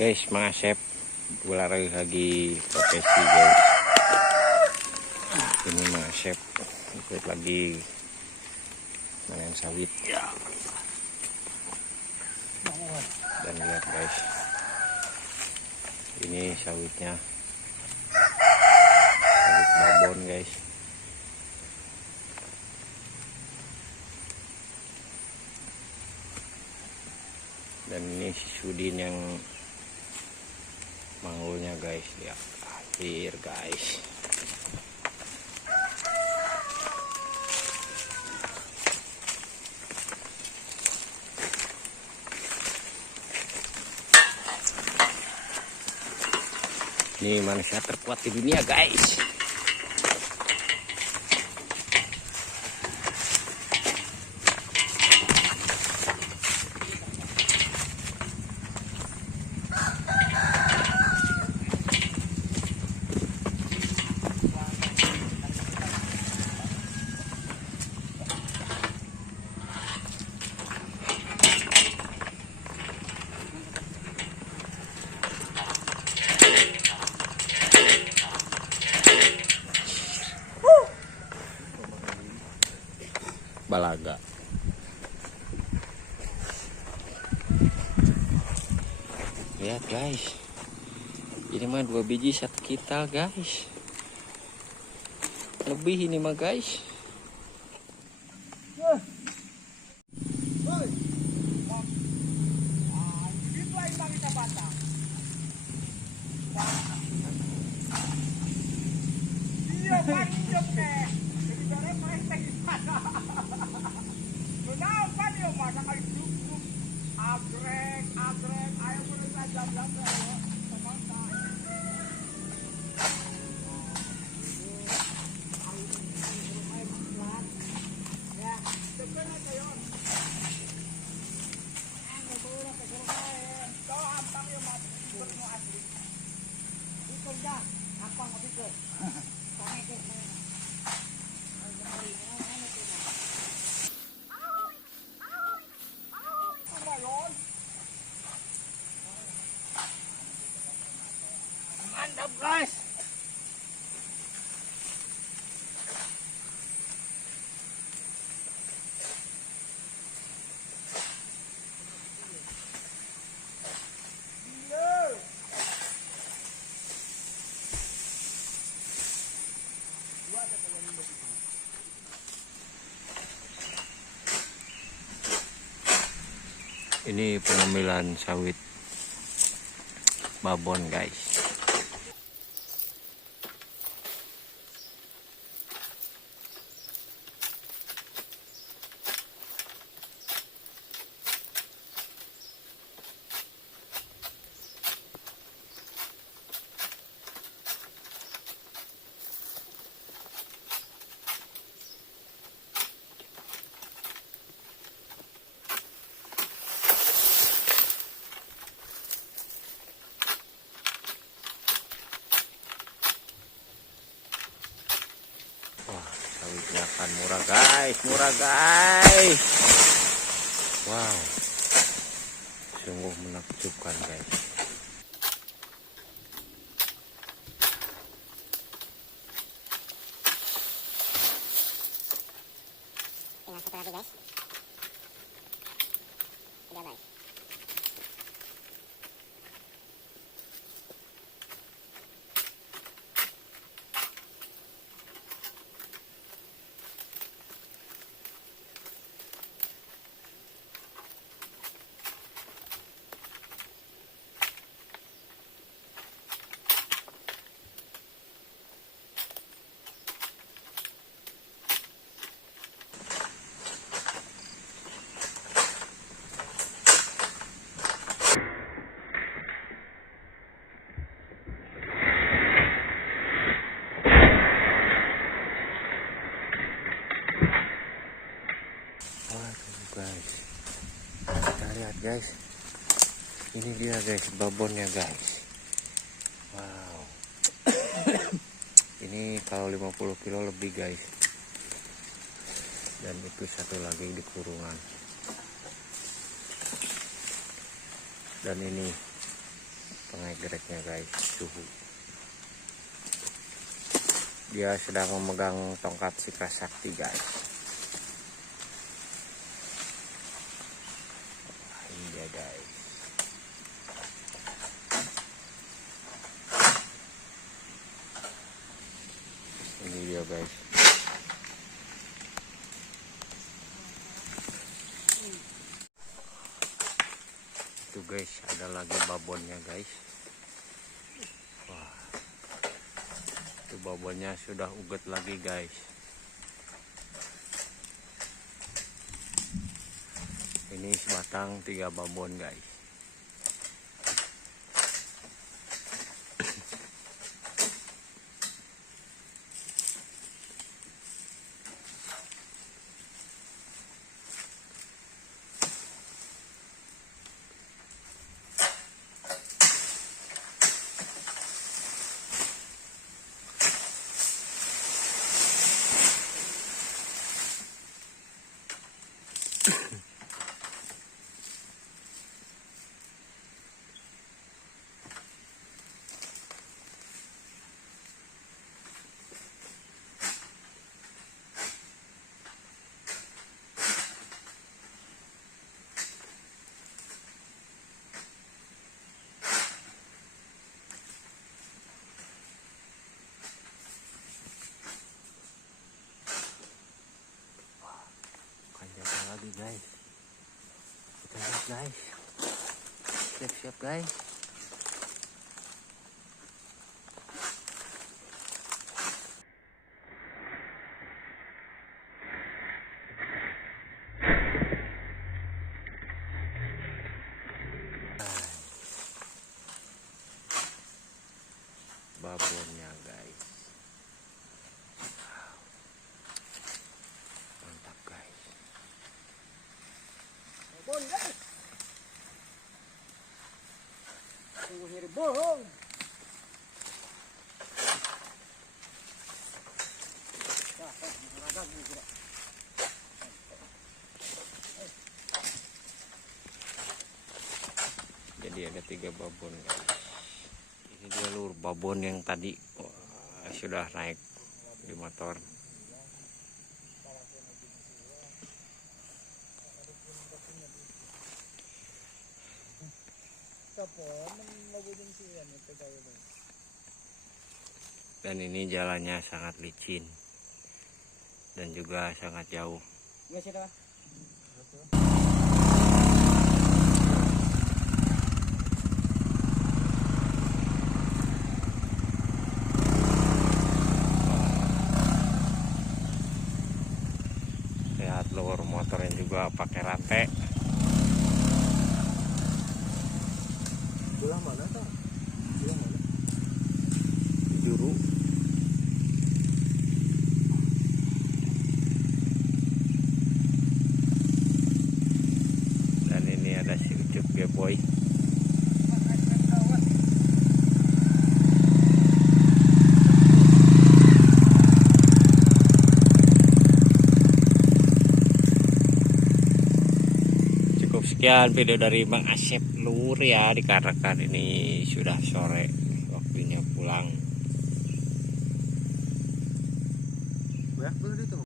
Guys, mga chef, wala lagi profesi guys. Ini mga chef ikut lagi manen sawit. Dan lihat guys, ini sawitnya, sawit babon guys. Dan ini si Sudin yang manggulnya guys, lihat air guys. Ini manusia terkuat di dunia guys. Balaga. Lihat guys, ini mah 2 biji 1 kintal guys, lebih ini mah guys. Mantap guys. Ini pengambilan sawit babon guys. Sawitnya akan murah guys, murah guys. Wow, sungguh menakjubkan guys. Tinggal satu lagi guys. Udah guys. Guys, kita lihat guys, ini dia guys babonnya guys. Wow, ini kalau 50 kilo lebih guys. Dan itu satu lagi di kurungan. Dan ini pengegreknya guys, suhu. Dia sedang memegang tongkat Sikra Sakti guys. Ini dia guys. Ini dia guys. Itu guys, ada lagi babonnya guys. Wah, itu babonnya sudah uget lagi guys. Ini sebatang 3 babon guys. Lagi guys, kita lihat guys, siap-siap guys. Babonnya guys. Babon guys. Sungguh bohong. Jadi ada 3 babon guys. Ini dia lur babon yang tadi sudah naik di motor. Dan ini jalannya sangat licin dan juga sangat jauh. Lihat lur, motornya juga pakai rantai. Bola mana tak? Bola mana? Juru. Dan ini ada si Ucup Geboy. Cukup sekian video dari Bang Asep lur ya, dikarenakan ini sudah sore, waktunya pulang. Banyak dulu itu.